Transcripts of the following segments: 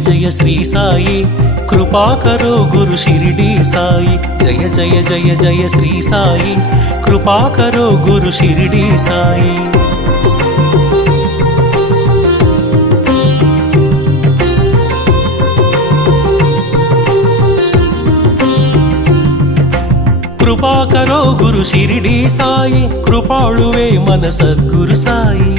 जय श्री साई कृपा करो गुरु शिरडी साई। जय जय जय जय श्री साई कृपा करो गुरु शिरडी साई। कृपा करो गुरु शिरडी साई कृपाळुवे मन सद्गुरु साई।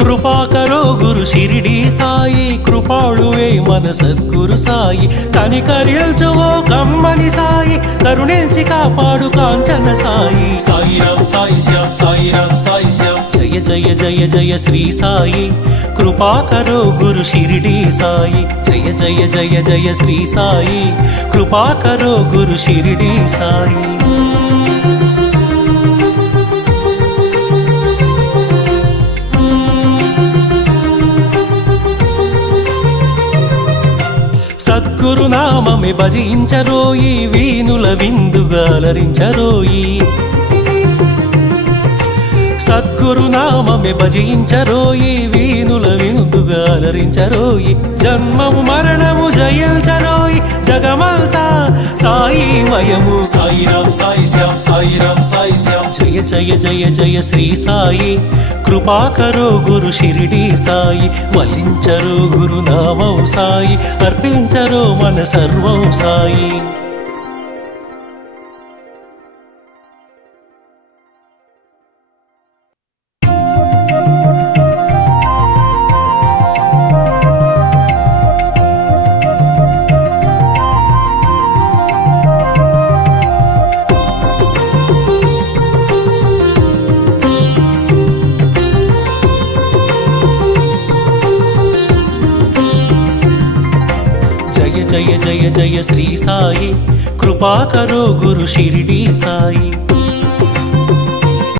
कृपा करो गुरु शिरडी साई कृपाळुवे मन सद्गुरु साई। कनिकरिल्चुवो कम्मनि साई करुणिंचि कापाडु कांचन साई। साई राम साई श्याम साई राम साई श्याम। जय जय जय जय श्री साई कृपा करो गुरु शिरडी साई। जय जय जय जय श्री साई कृपा करो गुरु शिरडी साई। సద్గురు నామమే భజించరోయి వీనుల విందుగా అలరించరోయి। సద్గురు నామమే భజించరోయి వీనుల విందుగా అలరించరోయి। జన్మము మరణము జయించరోయి జగమంతా సాయి మయము। సాయి రామ్ సాయి శ్యామ్ సాయి రామ్ సాయి శ్యామ్। జయ జయ జయ జయ శ్రీ సాయి कृपा करो गुरु शिरडी साई। वलिंचरो गुरु नामौ साई अर्पिंचरो मन सर्वं साई। जय जय जय श्री साई कृपा करो गुरु शिरडी साई।